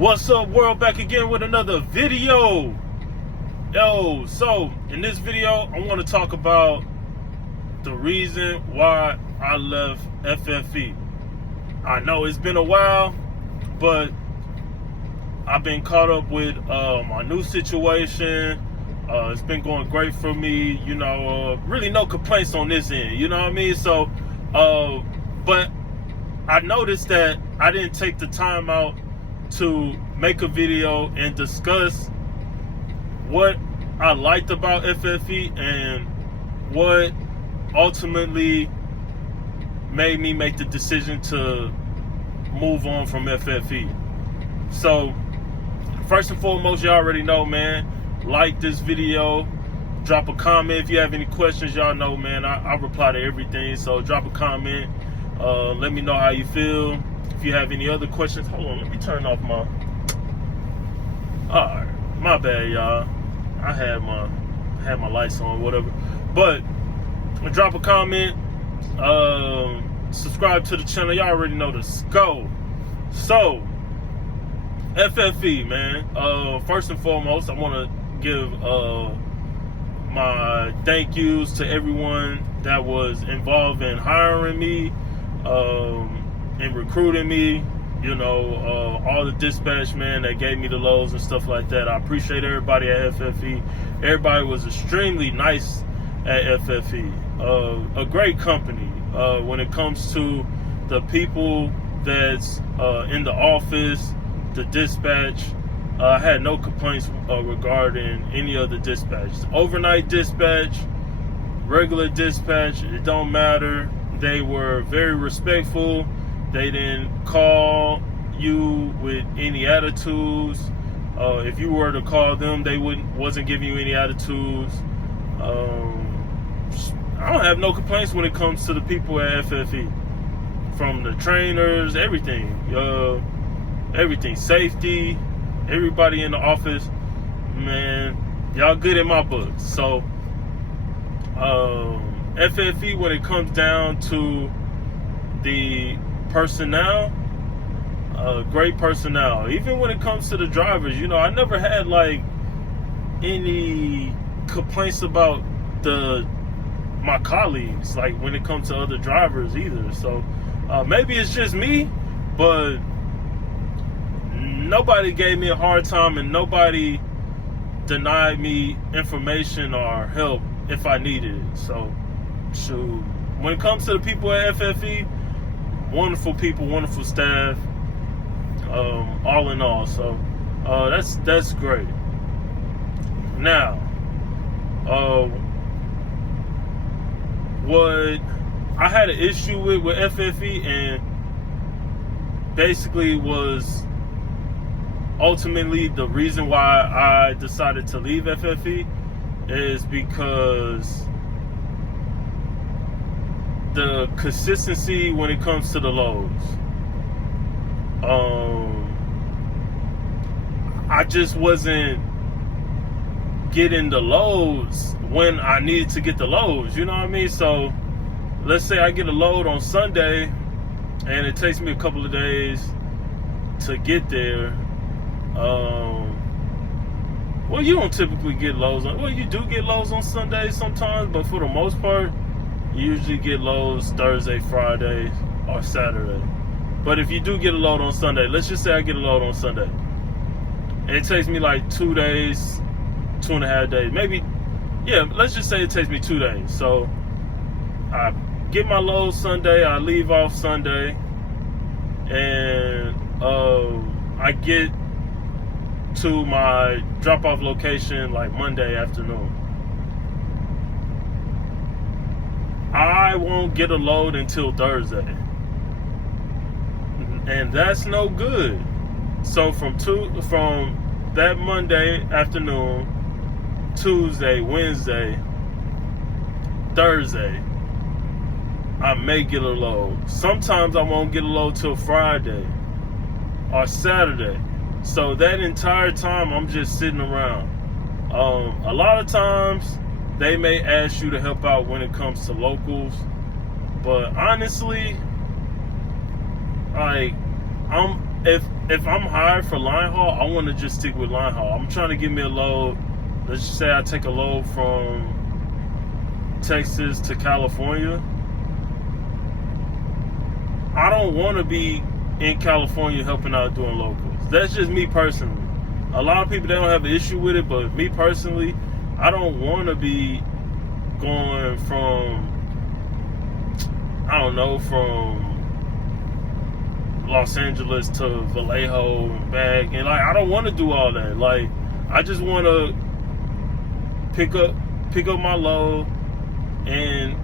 What's up, world? Back again with another video. Yo, so in this video I want to talk about the reason why I left FFE. I know it's been a while, but I've been caught up with my new situation. It's been going great for me, you know, really no complaints on this end, you know what I mean? So but I noticed that I didn't take the time out to make a video and discuss what I liked about FFE and what ultimately made me make the decision to move on from FFE. So first and foremost, you already know, man, like this video, drop a comment. If you have any questions, y'all know, man, I reply to everything. So drop a comment, let me know how you feel. If you have any other questions, hold on, let me turn off my, alright, my bad, y'all. I had my lights on, whatever. But drop a comment, subscribe to the channel. Y'all already know the scope. So FFE, man, first and foremost, I want to give my thank yous to everyone that was involved in hiring me, and recruiting me, you know, all the dispatch men that gave me the loads and stuff like that. I appreciate everybody at FFE. Everybody was extremely nice at FFE. A great company when it comes to the people that's in the office, the dispatch. I had no complaints regarding any of the dispatch. Overnight dispatch, regular dispatch, it don't matter. They were very respectful. They didn't call you with any attitudes. If you were to call them, they wasn't giving you any attitudes. I don't have no complaints when it comes to the people at FFE. From the trainers, everything, safety, everybody in the office, man, y'all good in my books. So FFE, when it comes down to the personnel, great personnel. Even when it comes to the drivers, you know, I never had like any complaints about my colleagues, like when it comes to other drivers either. So maybe it's just me, but nobody gave me a hard time and nobody denied me information or help if I needed it. So shoot, when it comes to the people at FFE, wonderful people, wonderful staff, all in all. So that's great. Now, what I had an issue with FFE, and basically was ultimately the reason why I decided to leave FFE, is because the consistency when it comes to the loads. I just wasn't getting the loads when I needed to get the loads, you know what I mean? So let's say I get a load on Sunday and it takes me a couple of days to get there. Well, you don't typically get loads well, you do get loads on Sundays sometimes, but for the most part, you usually get loads Thursday, Friday, or Saturday. But if you do get a load on Sunday, let's just say I get a load on Sunday, and it takes me like 2 days, 2.5 days, maybe, yeah, let's just say it takes me 2 days. So I get my load Sunday, I leave off Sunday, and I get to my drop-off location like Monday afternoon. I won't get a load until Thursday, and that's no good. So from that Monday afternoon, Tuesday, Wednesday, Thursday, I may get a load. Sometimes I won't get a load till Friday or Saturday. So that entire time I'm just sitting around. A lot of times they may ask you to help out when it comes to locals, but honestly, like, if if I'm hired for line haul, I want to just stick with line haul. I'm trying to get me a load. Let's just say I take a load from Texas to California. I don't want to be in California helping out doing locals. That's just me personally. A lot of people, they don't have an issue with it, but me personally, I don't want to be going from, I don't know, from Los Angeles to Vallejo and back, and like I don't want to do all that. Like I just want to pick up my load in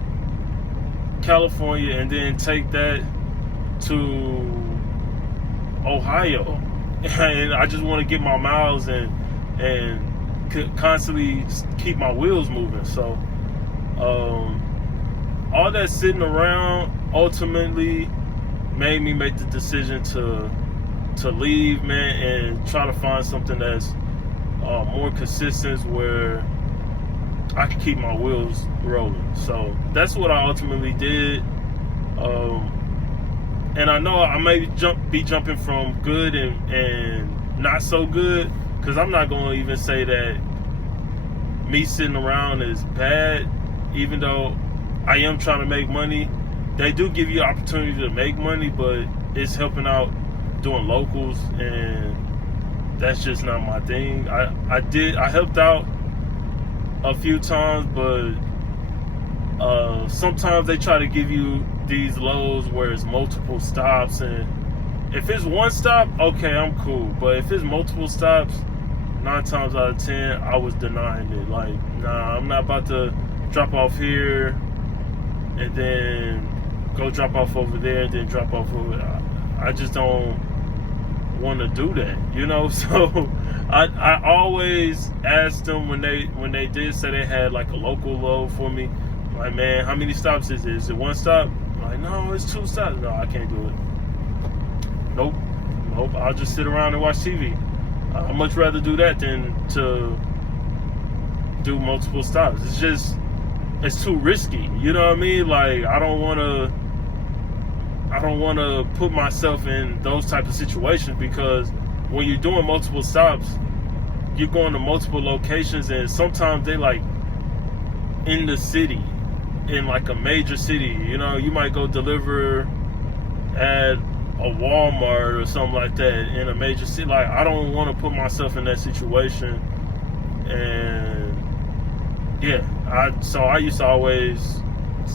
California and then take that to Ohio, and I just want to get my miles and constantly keep my wheels moving. So all that sitting around ultimately made me make the decision to leave, man, and try to find something that's more consistent where I can keep my wheels rolling. So that's what I ultimately did. And I know I may be jumping from good and not so good, because I'm not going to even say that me sitting around is bad, even though I am trying to make money. They do give you opportunity to make money, but it's helping out doing locals, and that's just not my thing. I helped out a few times, but sometimes they try to give you these loads where it's multiple stops, and if it's one stop, okay, I'm cool. But if it's multiple stops, 9 times out of 10, I was denying it. Like, nah, I'm not about to drop off here and then go drop off over there and then drop off over there. I just don't want to do that, you know. So I always asked them when they did say they had like a local load for me, like, man, how many stops is it? Is it one stop? I'm like, no, it's 2 stops. No, I can't do it. Nope. I'll just sit around and watch TV. I'd much rather do that than to do multiple stops. It's too risky. You know what I mean? Like, I don't want to put myself in those type of situations, because when you're doing multiple stops, you're going to multiple locations, and sometimes they like in the city, in like a major city. You know, you might go deliver at a Walmart or something like that in a major city. Like, I don't want to put myself in that situation. And yeah, so I used to always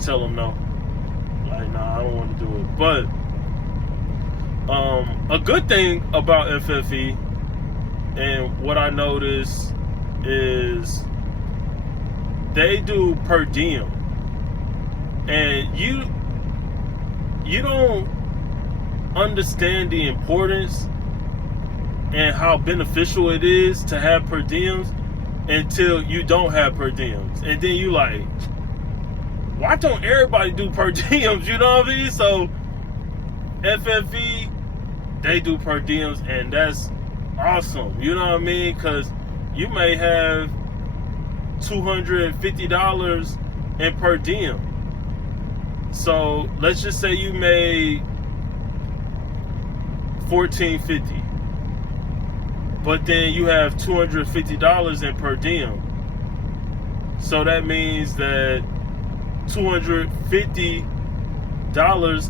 tell them no. Like, nah, I don't want to do it. But a good thing about FFE, and what I noticed, is they do per diem, and you don't understand the importance and how beneficial it is to have per diems until you don't have per diems, and then you like, why don't everybody do per diems? You know what I mean? So FFE, they do per diems, and that's awesome. You know what I mean? Because you may have $250 in per diem. So let's just say you made $1,450, but then you have $250 in per diem. So that means that $250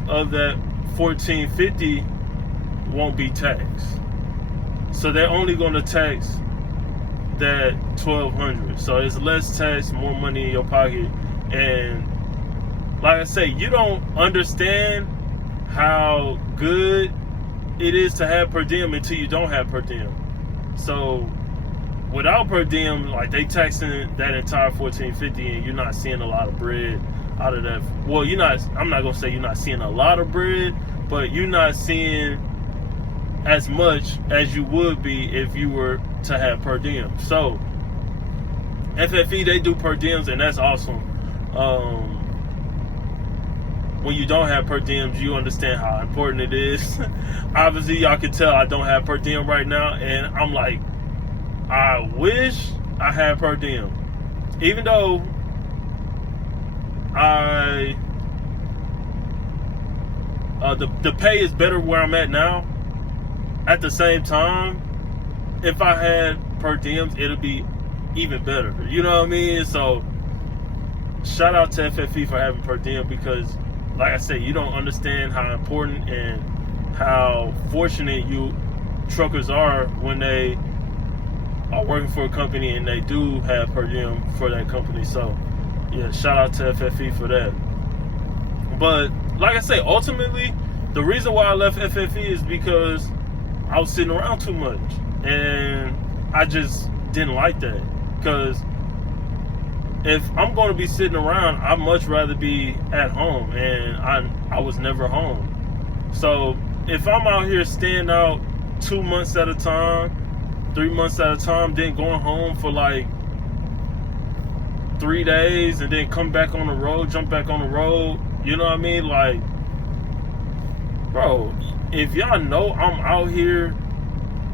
of that $1,450 won't be taxed. So they're only going to tax that $1,200. So it's less tax, more money in your pocket. And like I say, you don't understand how good it is to have per diem until you don't have per diem. So without per diem, like, they taxing that entire $1,450, and you're not seeing a lot of bread out of that. Well, I'm not gonna say you're not seeing a lot of bread, but you're not seeing as much as you would be if you were to have per diem. So FFE, they do per diems, and that's awesome. When you don't have per diems, you understand how important it is. Obviously, y'all can tell I don't have per diem right now, and I'm like, I wish I had per diem. Even though the pay is better where I'm at now, at the same time, if I had per diems, it'll be even better. You know what I mean? So shout out to FFE for having per diem, because like I said, you don't understand how important and how fortunate you truckers are when they are working for a company and they do have per diem for that company. So yeah, shout out to FFE for that. But like I say, ultimately, the reason why I left FFE is because I was sitting around too much, and I just didn't like that. Because if I'm going to be sitting around, I'd much rather be at home, and I was never home. So if I'm out here staying out 2 months at a time, 3 months at a time, then going home for like 3 days, and then come back on the road, jump back on the road, you know what I mean? Like, bro, if y'all know I'm out here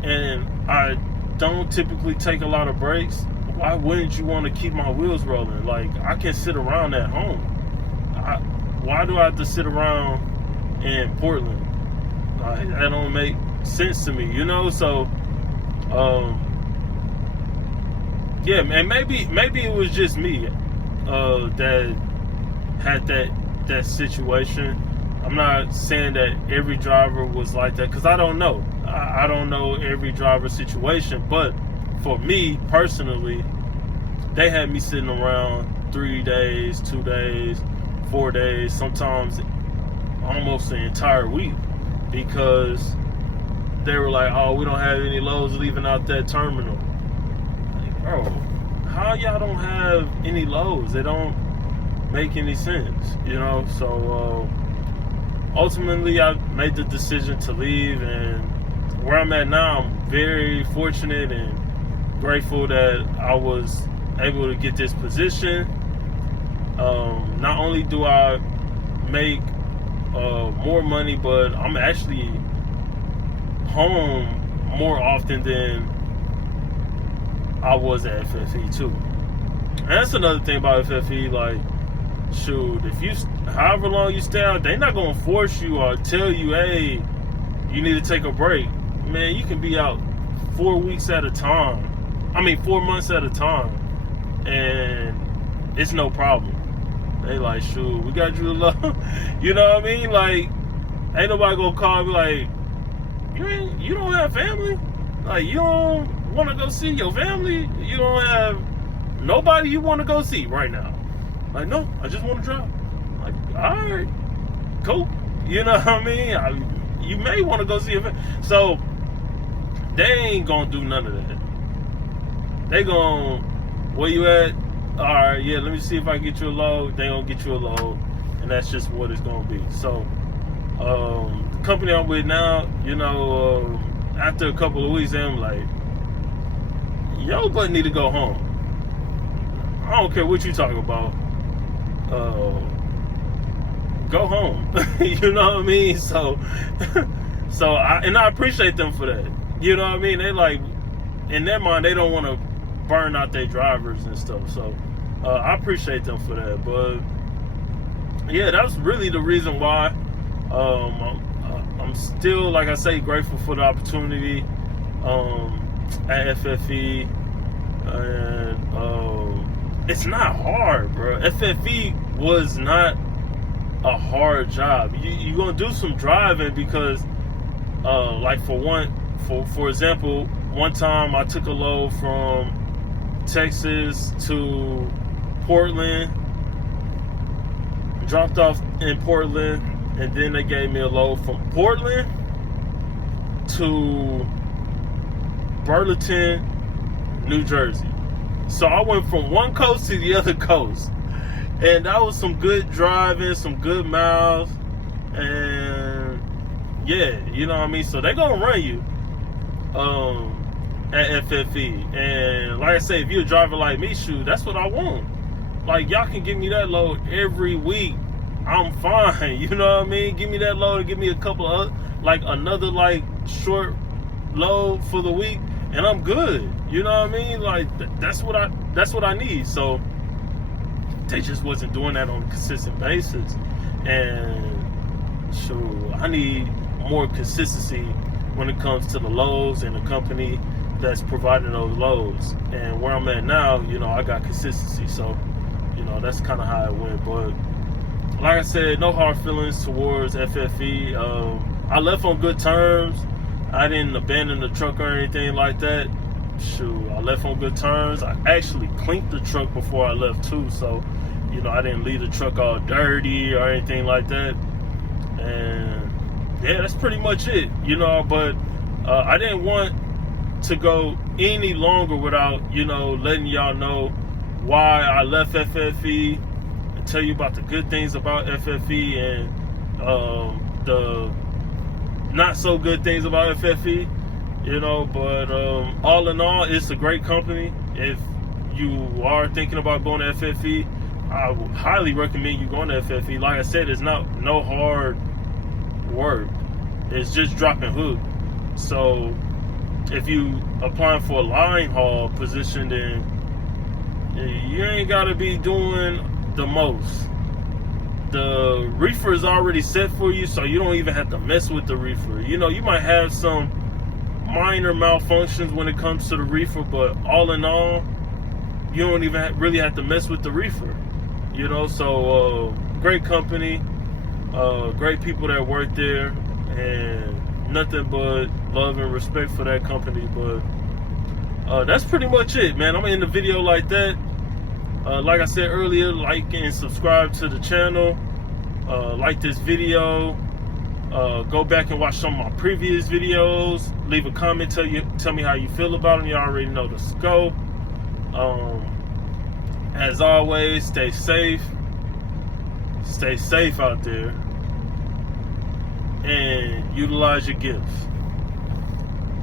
and I don't typically take a lot of breaks, why wouldn't you want to keep my wheels rolling? Like, I can sit around at home. Why do I have to sit around in Portland? Like, that don't make sense to me, you know? So, yeah, and maybe it was just me that had that situation. I'm not saying that every driver was like that, because I don't know. I don't know every driver's situation, but for me personally, they had me sitting around 3 days, 2 days, 4 days, sometimes almost an entire week, because they were like, oh, we don't have any loads leaving out that terminal. Like, bro, how y'all don't have any loads? They don't make any sense, you know? So ultimately, I made the decision to leave, and where I'm at now, I'm very fortunate and grateful that I was able to get this position. Not only do I make more money, but I'm actually home more often than I was at FFE too. And that's another thing about FFE, like, shoot, if you, however long you stay out, they're not gonna force you or tell you, hey, you need to take a break. Man, you can be out 4 weeks at a time. 4 months at a time, and it's no problem. They like, shoot, we got you alone. You know what I mean? Like, ain't nobody gonna call me like, you don't have family? Like, you don't want to go see your family? You don't have nobody you want to go see right now? Like, no, I just want to drive. Like, all right, cool. You know what I mean? You may want to go see your family. So they ain't gonna do none of that. They gon', where you at? All right, yeah, let me see if I can get you a load. They gonna get you a load, and that's just what it's gonna be. So, the company I'm with now, you know, after a couple of weeks, I'm like, yo, but need to go home. I don't care what you talking about. Go home. You know what I mean? So I appreciate them for that. You know what I mean? They like, in their mind, they don't want to burn out their drivers and stuff. So I appreciate them for that. But yeah, that's really the reason why I'm still, like I say, grateful for the opportunity at FFE. And it's not hard, bro. FFE was not a hard job. You're gonna do some driving because like for example, one time I took a load from Texas to Portland, dropped off in Portland, and then they gave me a load from Portland to Burlington, New Jersey. So I went from one coast to the other coast, and that was some good driving, some good miles, and yeah, you know what I mean? So they're gonna run you at FFE. And like I say, if you're a driver like me, shoot, that's what I want. Like, y'all can give me that load every week, I'm fine. You know what I mean? Give me that load and give me a couple of, like, another, like, short load for the week, and I'm good. You know what I mean? Like, that's what I need. So they just wasn't doing that on a consistent basis. And so I need more consistency when it comes to the loads and the company that's providing those loads. And where I'm at now, you know, I got consistency. So, you know, that's kind of how it went. But like I said, no hard feelings towards FFE. I left on good terms. I didn't abandon the truck or anything like that. Shoot, I left on good terms. I actually cleaned the truck before I left too. So, you know, I didn't leave the truck all dirty or anything like that. And yeah, that's pretty much it, you know. But I didn't want to go any longer without, you know, letting y'all know why I left FFE and tell you about the good things about FFE and the not so good things about FFE, you know. But all in all, it's a great company. If you are thinking about going to FFE, I would highly recommend you going to FFE. Like I said, it's no hard work. It's just dropping hook. So if you applying for a line haul position, then you ain't got to be doing the most. The reefer is already set for you, so you don't even have to mess with the reefer. You know, you might have some minor malfunctions when it comes to the reefer, but all in all, you don't even really have to mess with the reefer. You know, so great company, great people that work there, and nothing but love and respect for that company. But that's pretty much it, man. I'm gonna end the video like that. Like I said earlier, like and subscribe to the channel. Like this video. Go back and watch some of my previous videos. Leave a comment. Tell me how you feel about them. You already know the scope. As always, stay safe. Stay safe out there. And utilize your gifts.